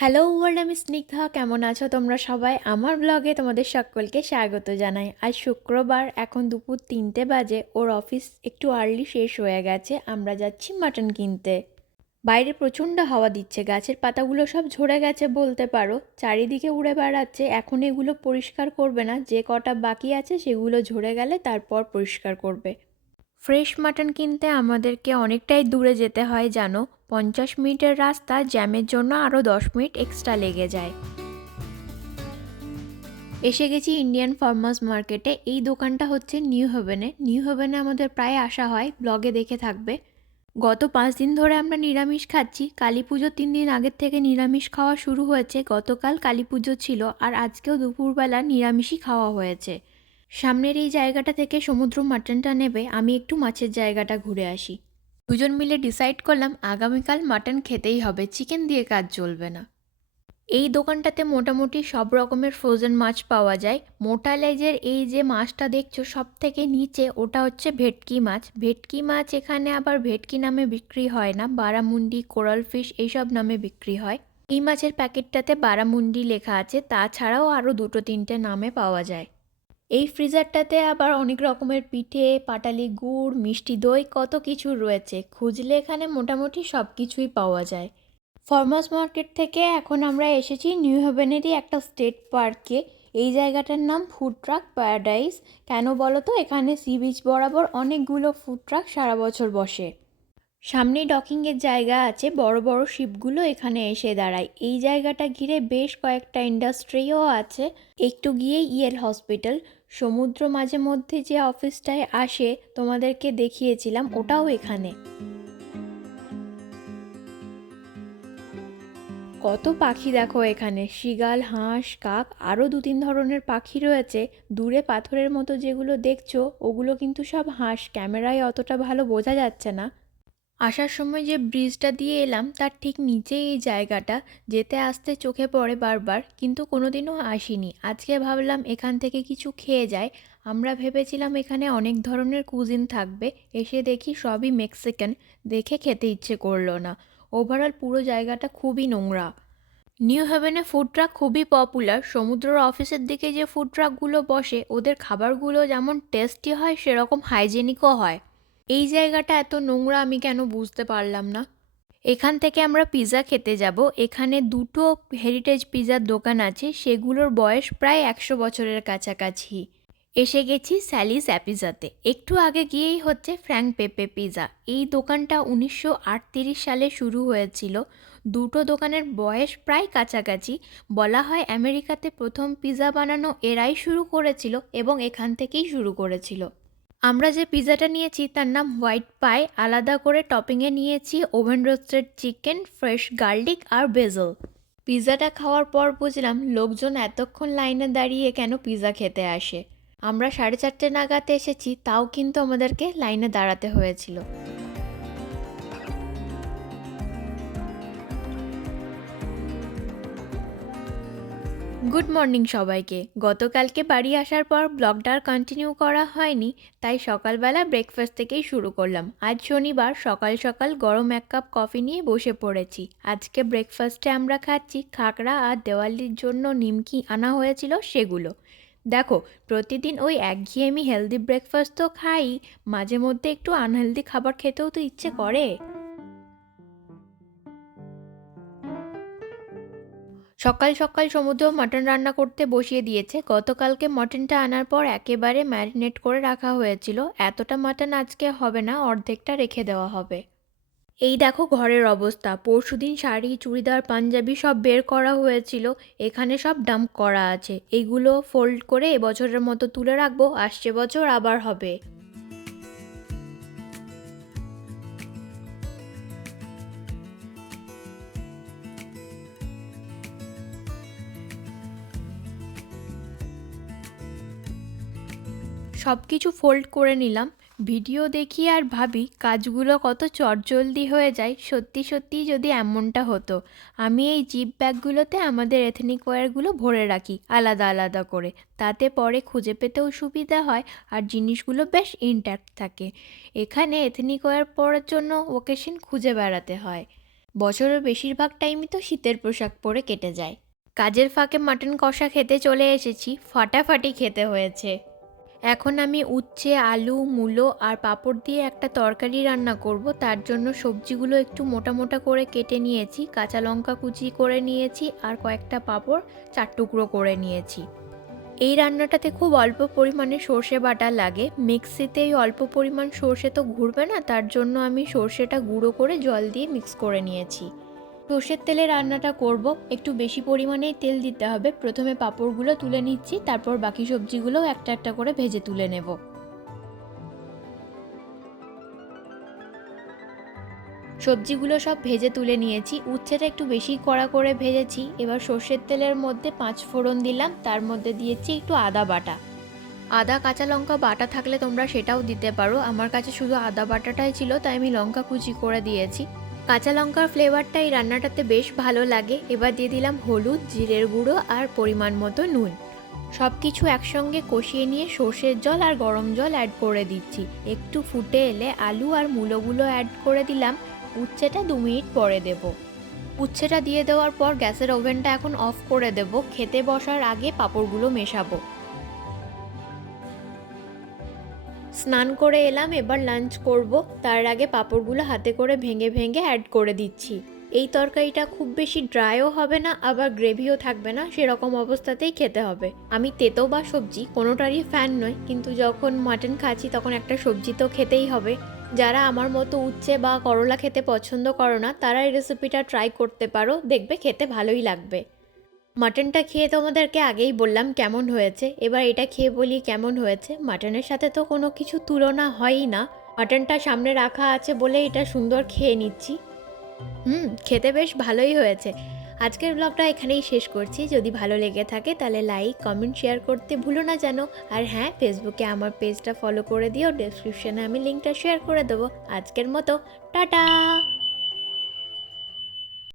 Hello world, আমি স্নিগ্ধা। কেমন আছো তোমরা সবাই? আমার ব্লগে তোমাদের সকলকে স্বাগত জানাই। আজ শুক্রবার, এখন দুপুর 3টে বাজে। ওর অফিস একটু আর্লি শেষ হয়ে গেছে। আমরা যাচ্ছি মাটন কিনতে। বাইরে প্রচণ্ড হাওয়া দিচ্ছে, গাছের পাতাগুলো সব ঝরে গেছে বলতে পারো, চারিদিকে উড়ে বেড়াচ্ছে। এখন এগুলো পরিষ্কার করবে না, যে কটা বাকি আছে সেগুলো ঝরে গেলে তারপর পরিষ্কার করবে। ফ্রেশ মাটন কিনতে আমাদেরকে অনেকটাই দূরে যেতে হয় জানো। 50 মিনিটের রাস্তা, জ্যামের জন্য আরও 10 মিনিট এক্সট্রা লেগে যায়। এসে গেছি ইন্ডিয়ান ফার্মার্স মার্কেটে। এই দোকানটা হচ্ছে নিউ হেভেনে আমাদের প্রায় আসা হয়, ব্লগে দেখে থাকবে। গত 5 দিন ধরে আমরা নিরামিষ খাচ্ছি। কালী পুজোর 3 দিন আগের থেকে নিরামিষ খাওয়া শুরু হয়েছে। গতকাল কালী পুজো ছিল, আর আজকেও দুপুরবেলা নিরামিষই খাওয়া হয়েছে। সামনের এই জায়গাটা থেকে সমুদ্র মাটনটা নেবে, আমি একটু মাছের জায়গাটা ঘুরে আসি। দুজন মিলে ডিসাইড করলাম আগামীকাল মাটন খেতেই হবে, চিকেন দিয়ে কাজ চলবে না। এই দোকানটাতে মোটামুটি সব রকমের ফ্রোজেন মাছ পাওয়া যায়। মোটা লেজের এই যে মাছটা দেখছো সব থেকে নিচে, ওটা হচ্ছে ভেটকি মাছ। ভেটকি মাছ এখানে আবার ভেটকি নামে বিক্রি হয় না, বারামুন্ডি, কোরাল ফিশ এইসব নামে বিক্রি হয়। এই মাছের প্যাকেটটাতে বারামুন্ডি লেখা আছে, তাছাড়াও আরও 2-3টে নামে পাওয়া যায়। এই ফ্রিজারটাতে আবার অনেক রকমের পিঠে, পাটালি গুড়, মিষ্টি দই, কত কিছু রয়েছে। খুঁজলে এখানে মোটামুটি সব কিছুই পাওয়া যায়। ফার্মার্স মার্কেট থেকে এখন আমরা এসেছি নিউ হেভেনেরই একটা স্টেট পার্কে। এই জায়গাটার নাম ফুড ট্রাক প্যারাডাইস। কেন বলো তো, এখানে সি বিচ বরাবর অনেকগুলো ফুড ট্রাক সারা বছর বসে। সামনেই ডকিংয়ের জায়গা আছে, বড় বড় শিপগুলো এখানে এসে দাঁড়ায়। এই জায়গাটা ঘিরে বেশ কয়েকটা ইন্ডাস্ট্রিও আছে। একটু গিয়েই ইয়েল হসপিটাল। সমুদ্র মাঝে মধ্যে যে অফিসটায় আসে তোমাদেরকে দেখিয়েছিলাম, ওটাও এখানে। কত পাখি দেখো এখানে, শৃগাল, হাঁস, কাক, আরও 2-3 ধরনের পাখি রয়েছে। দূরে পাথরের মতো যেগুলো দেখছো ওগুলো কিন্তু সব হাঁস, ক্যামেরায় অতটা ভালো বোঝা যাচ্ছে না। আসার সময় যে ব্রিজটা দিয়ে এলাম তার ঠিক নিচেই এই জায়গাটা, যেতে আসতে চোখে পড়ে বারবার, কিন্তু কোনোদিনও আসিনি। আজকে ভাবলাম এখান থেকে কিছু খেয়ে যায়। আমরা ভেবেছিলাম এখানে অনেক ধরনের কুজিন থাকবে, এসে দেখি সবই মেক্সিকান। দেখে খেতে ইচ্ছে করলো না। ওভারঅল পুরো জায়গাটা খুবই নোংরা। নিউ হেভেনে ফুড ট্রাক খুবই পপুলার। সমুদ্রের অফিসের দিকে যে ফুড ট্রাকগুলো বসে, ওদের খাবারগুলো যেমন টেস্টি হয় সেরকম হাইজেনিকও হয়। এই জায়গাটা এত নোংরা আমি কেন বুঝতে পারলাম না। এখান থেকে আমরা পিৎজা খেতে যাব। এখানে দুটো হেরিটেজ পিৎজার দোকান আছে, সেগুলোর বয়স প্রায় 100 বছরের কাছাকাছি। এসে গেছি স্যালিস অ্যাপিজাতে। একটু আগে গিয়েই হচ্ছে ফ্র্যাঙ্ক পেপে পিৎজা। এই দোকানটা 1938 সালে শুরু হয়েছিল। দুটো দোকানের বয়স প্রায় কাছাকাছি। বলা হয় আমেরিকাতে প্রথম পিৎজা বানানো এরাই শুরু করেছিল, এবং এখান থেকেই শুরু করেছিল। আমরা যে পিৎজাটা নিয়েছি তার নাম হোয়াইট পাই। আলাদা করে টপিংয়ে নিয়েছি oven roasted chicken, fresh garlic আর বেজল। পিৎজাটা খাওয়ার পর বুঝলাম লোকজন এতক্ষণ লাইনে দাঁড়িয়ে কেন পিৎজা খেতে আসে। আমরা 4:30 নাগাদ এসেছি, তাও কিন্তু আমাদেরকে লাইনে দাঁড়াতে হয়েছিল। গুড মর্নিং সবাইকে। গতকালকে বাড়ি আসার পর ব্লগটা আর কন্টিনিউ করা হয়নি, তাই সকালবেলা ব্রেকফাস্ট থেকেই শুরু করলাম। আজ শনিবার, সকাল সকাল গরম 1 কাপ কফি নিয়ে বসে পড়েছি। আজকে ব্রেকফাস্টে আমরা খাচ্ছি খাকড়া, আর দেওয়ালির জন্য নিমকি আনা হয়েছিল সেগুলো। দেখো, প্রতিদিন ওই একঘেয়েমি হেলদি ব্রেকফাস্ট তো খাই, মাঝে মধ্যে একটু আনহেলদি খাবার খেতেও তো ইচ্ছে করে। সকাল সকাল সমুদ্র মাটন রান্না করতে বসিয়ে দিয়েছে। গতকালকে মটনটা আনার পর একেবারে ম্যারিনেট করে রাখা হয়েছিল। এতটা মাটন আজকে হবে না, অর্ধেকটা রেখে দেওয়া হবে। এই দেখো ঘরের অবস্থা। পরশুদিন শাড়ি, চুড়িদার, পাঞ্জাবি সব বের করা হয়েছিল, এখানে সব ডাম্প করা আছে। এইগুলো ফোল্ড করে এবছরের মতো তুলে রাখবো, আসছে বছর আবার হবে। সব কিছু ফোল্ড করে নিলাম। ভিডিও দেখি আর ভাবি কাজগুলো কত চটজলদি হয়ে যায়। সত্যি সত্যি যদি এমনটা হতো। আমি এই জিপ ব্যাগগুলোতে আমাদের এথনিক ওয়্যারগুলো ভরে রাখি আলাদা আলাদা করে, তাতে পরে খুঁজে পেতেও সুবিধা হয়, আর জিনিসগুলো বেশ ইনট্যাক্ট থাকে। এখানে এথনিক ওয়্যার পরার জন্য ওকেশন খুঁজে বেড়াতে হয়। বছরের বেশিরভাগ টাইমই তো শীতের পোশাক পরে কেটে যায়। কাজের ফাঁকে মাটন কষা খেতে চলে এসেছি, ফাটাফাটি খেতে হয়েছে। এখন আমি উচ্ছে, আলু, মূলো আর পাঁপড় দিয়ে একটা তরকারি রান্না করব। তার জন্য সবজিগুলো একটু মোটা মোটা করে কেটে নিয়েছি, কাঁচা লঙ্কা কুচি করে নিয়েছি আর কয়েকটা পাঁপড় 4 টুকরো করে নিয়েছি। এই রান্নাটাতে খুব অল্প পরিমাণে সর্ষে বাটা লাগে। মিক্সিতে এই অল্প পরিমাণ সর্ষে তো ঘুরবে না, তার জন্য আমি সর্ষেটা গুঁড়ো করে জল দিয়ে মিক্স করে নিয়েছি। সর্ষের তেলে রান্নাটা করব, একটু বেশি পরিমাণেই তেল দিতে হবে। প্রথমে পাঁপড়গুলো তুলে নিচ্ছি, তারপর বাকি সবজিগুলোও একটা একটা করে ভেজে তুলে নেব। সবজিগুলো সব ভেজে তুলে নিয়েছি, উচ্ছেটা একটু বেশি কড়া করে ভেজেছি। এবার সর্ষের তেলের মধ্যে 5 ফোড়ন দিলাম, তার মধ্যে দিয়েছি একটু আদা বাটা। আদা কাঁচা লঙ্কা বাটা থাকলে তোমরা সেটাও দিতে পারো, আমার কাছে শুধু আদা বাটাটাই ছিল তাই আমি লঙ্কা কুচি করে দিয়েছি। কাঁচা লঙ্কার ফ্লেভারটা এই রান্নাটাতে বেশ ভালো লাগে। এবার দিয়ে দিলাম হলুদ, জিরের গুঁড়ো আর পরিমাণ মতো নুন। সব কিছু একসঙ্গে কষিয়ে নিয়ে সর্ষের জল আর গরম জল অ্যাড করে দিচ্ছি। একটু ফুটে এলে আলু আর মূলোগুলো অ্যাড করে দিলাম। উচ্ছেটা 2 মিনিট পরে দেব। উচ্ছেটা দিয়ে দেওয়ার পর গ্যাসের ওভেনটা এখন অফ করে দেব। খেতে বসার আগে পাঁপড়গুলো মেশাবো। স্নান করে এলাম, এবার লাঞ্চ করব। তার আগে পাঁপড়গুলো হাতে করে ভেঙে ভেঙে অ্যাড করে দিচ্ছি। এই তরকারিটা খুব বেশি ড্রাইও হবে না, আবার গ্রেভিও থাকবে না, সেরকম অবস্থাতেই খেতে হবে। আমি তেতো বা সবজি কোনোটারই ফ্যান নই, কিন্তু যখন মাটন খাচ্ছি তখন একটা সবজি তো খেতেই হবে। যারা আমার মতো উচ্ছে বা করলা খেতে পছন্দ করো না, তারা এই রেসিপিটা ট্রাই করতে পারো, দেখবে খেতে ভালোই লাগবে। মাটনটা খেয়ে তোমাদেরকে আগেই বললাম কেমন হয়েছে, এবার এটা খেয়ে বলি কেমন হয়েছে। মাটনের সাথে তো কোনো কিছু তুলনা হয়ই না, মাটনটা সামনে রাখা আছে বলে এটা সুন্দর খেয়ে নিচ্ছি। খেতে বেশ ভালোই হয়েছে। আজকের ব্লগটা এখানেই শেষ করছি। যদি ভালো লেগে থাকে তাহলে লাইক, কমেন্ট, শেয়ার করতে ভুলো না যেন। আর হ্যাঁ, ফেসবুকে আমার পেজটা ফলো করে দিও, ডেসক্রিপশনে আমি লিঙ্কটা শেয়ার করে দেবো। আজকের মতো টাটা।